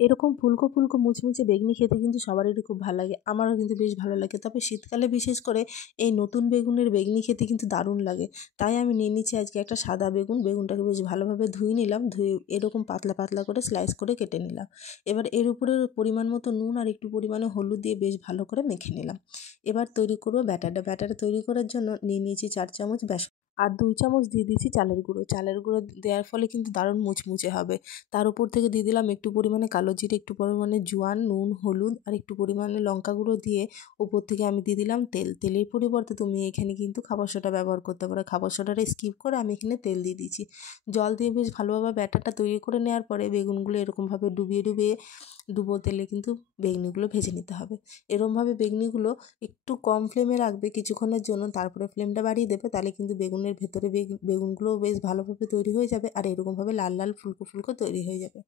এরকম ফুলকো, ফুলকো মুচমুচে বেগুনি খেতে কিন্তু সবারই খুব ভালো লাগে। আমারও কিন্তু বেশ ভালো লাগে। তবে শীতকালে বিশেষ করে এই নতুন বেগুনের বেগনি খেতে কিন্তু দারুণ লাগে। তাই আমি নিয়ে নিচ্ছি আজকে একটা সাদা বেগুন। বেগুনটাকে বেশ ভালোভাবে ধুয়ে নিলাম। ধুয়ে এরকম পাতলা, পাতলা করে স্লাইস করে কেটে নিলাম। এবার এর উপরে পরিমাণ মতো নুন আর একটু পরিমাণে হলুদ দিয়ে বেশ ভালো করে মেখে নিলাম। এবার তৈরি করব ব্যাটারটা। ব্যাটারটা তৈরি করার জন্য নিয়ে নিয়েছি ৪ চামচ বেসন আর ২ চামচ দিয়ে দিয়েছি চালের গুঁড়ো। চালের গুঁড়ো দেওয়ার ফলে কিন্তু দারুণ মুচমুচে হবে। তার উপর থেকে দিয়ে দিলাম একটু পরিমাণে কালো জিরে, একটু পরিমাণে জোয়ান, নুন, হলুদ আর একটু পরিমাণে লঙ্কা গুঁড়ো দিয়ে উপর থেকে আমি দিয়ে দিলাম তেল। তেলের পরিবর্তে তুমি এখানে কিন্তু খাবার সোডা ব্যবহার করতে পারো। খাবার সোডাটা স্কিপ করে আমি এখানে তেল দিয়ে দিয়েছি। জল দিয়ে বেশ ভালোভাবে ব্যাটারটা তৈরি করে নেওয়ার পরে বেগুনগুলো এরকমভাবে ডুবিয়ে, ডুবিয়ে ডুবো তেলে কিন্তু বেগনিগুলো ভেজে নিতে হবে। এরমভাবে বেগনিগুলো একটু কম ফ্লেমে রাখবে কিছুক্ষণের জন্য, তারপরে ফ্লেমটা বাড়িয়ে দেবে। তাহলে কিন্তু বেগুনের ভেতরে বেগুনগুলোও বেশ ভালোভাবে তৈরি হয়ে যাবে আর এরকমভাবে লাল লাল ফুলকো ফুলকো তৈরি হয়ে যাবে।